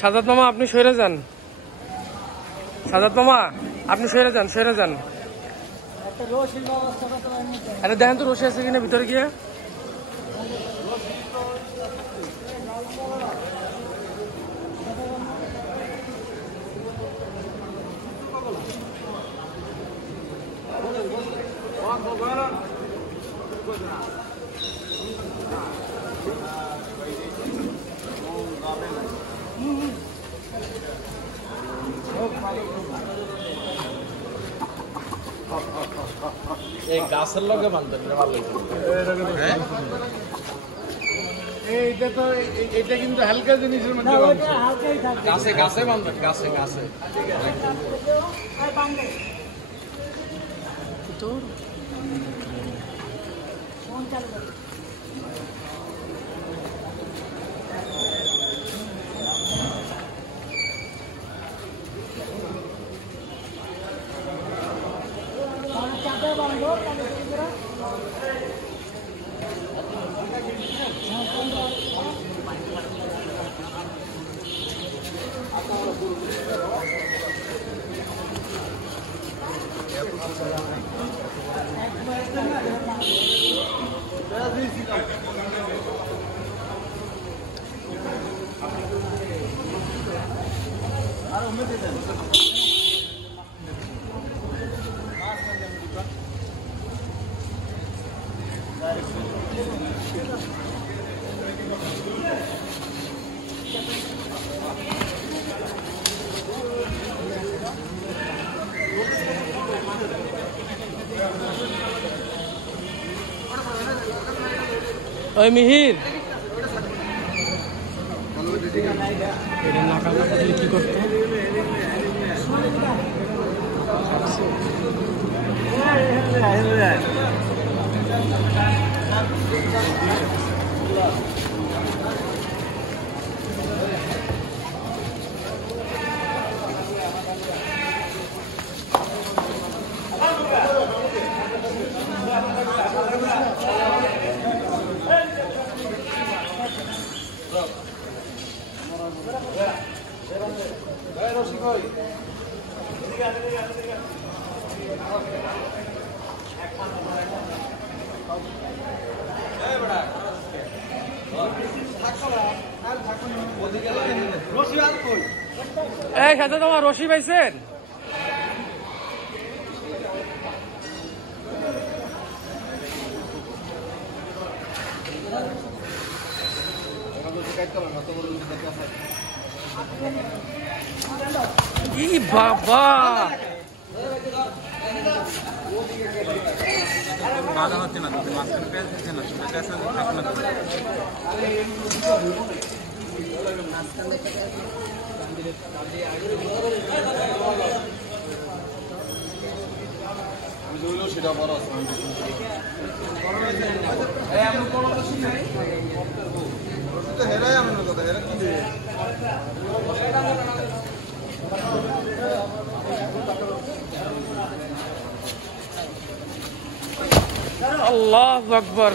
সাজাদ মামা আপনি সরে যান, সাজাদ মামা আপনি সরে যান, সরে যান। আরে দেখেন তো রশি আছে কিনা ভিতরে গিয়ে। এই গাছের লগে বান্ধব এইটা তো এটা কিন্তু হালকা জিনিসের মধ্যে গাছে গাছে বান্ধব গাছে গাছে ওই মিহির এটা নাকাল না থাকলে কি করতো? এই সাথে তোমার রশি পাইছেন? ই বাবা বাধা হচ্ছে না, মাঝখানে পেঁয়াজ দিচ্ছে না, সেটা বড় হেরাই আমার কথা হেরা কি আল্লাহু আকবার।